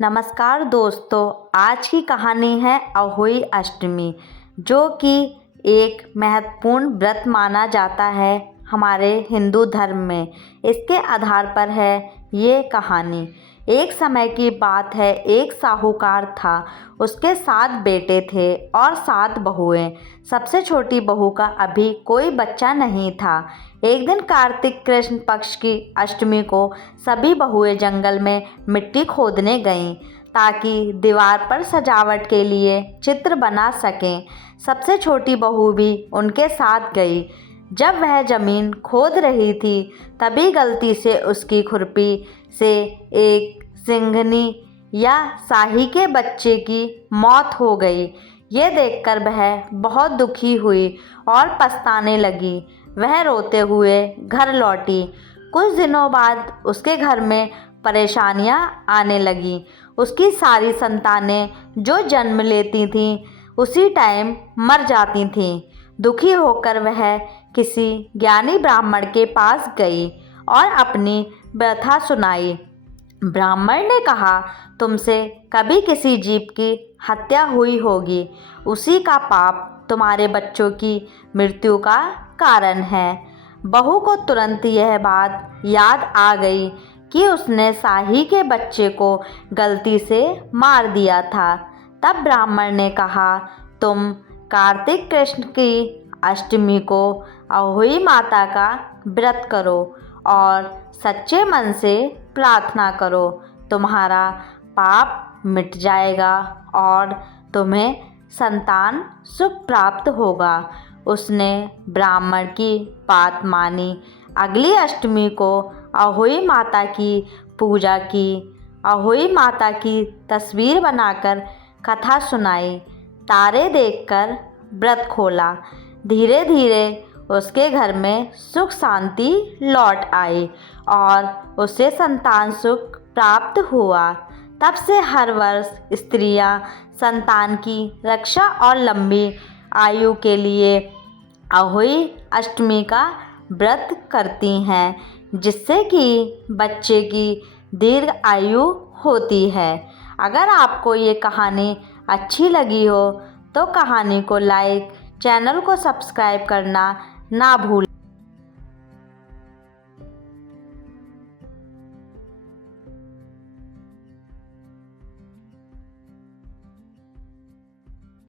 नमस्कार दोस्तों, आज की कहानी है अहोई अष्टमी, जो कि एक महत्वपूर्ण व्रत माना जाता है हमारे हिंदू धर्म में। इसके आधार पर है ये कहानी। एक समय की बात है, एक साहूकार था। उसके 7 बेटे थे और 7 बहुएं। सबसे छोटी बहू का अभी कोई बच्चा नहीं था। एक दिन कार्तिक कृष्ण पक्ष की अष्टमी को सभी बहुएं जंगल में मिट्टी खोदने गईं ताकि दीवार पर सजावट के लिए चित्र बना सकें। सबसे छोटी बहू भी उनके साथ गई। जब वह जमीन खोद रही थी, तभी गलती से उसकी खुरपी से एक सिंघनी या साही के बच्चे की मौत हो गई। ये देखकर वह बहुत दुखी हुई और पछताने लगी। वह रोते हुए घर लौटी। कुछ दिनों बाद उसके घर में परेशानियां आने लगीं। उसकी सारी संतानें जो जन्म लेती थीं, उसी टाइम मर जाती थीं। दुखी होकर वह किसी ज्ञानी ब्राह्मण के पास गई और अपनी व्यथा सुनाई। ब्राह्मण ने कहा, तुमसे कभी किसी जीव की हत्या हुई होगी, उसी का पाप तुम्हारे बच्चों की मृत्यु का कारण है। बहू को तुरंत यह बात याद आ गई कि उसने साही के बच्चे को गलती से मार दिया था। तब ब्राह्मण ने कहा, तुम कार्तिक कृष्ण की अष्टमी को अहोई माता का व्रत करो और सच्चे मन से प्रार्थना करो। तुम्हारा पाप मिट जाएगा और तुम्हें संतान सुख प्राप्त होगा। उसने ब्राह्मण की बात मानी। अगली अष्टमी को अहोई माता की पूजा की। अहोई माता की तस्वीर बनाकर कथा सुनाई। तारे देखकर व्रत खोला। धीरे धीरे उसके घर में सुख शांति लौट आई और उसे संतान सुख प्राप्त हुआ। तब से हर वर्ष स्त्रियां संतान की रक्षा और लंबी आयु के लिए अहोई अष्टमी का व्रत करती हैं, जिससे कि बच्चे की दीर्घ आयु होती है। अगर आपको ये कहानी अच्छी लगी हो तो कहानी को लाइक, चैनल को सब्सक्राइब करना ना भूलें।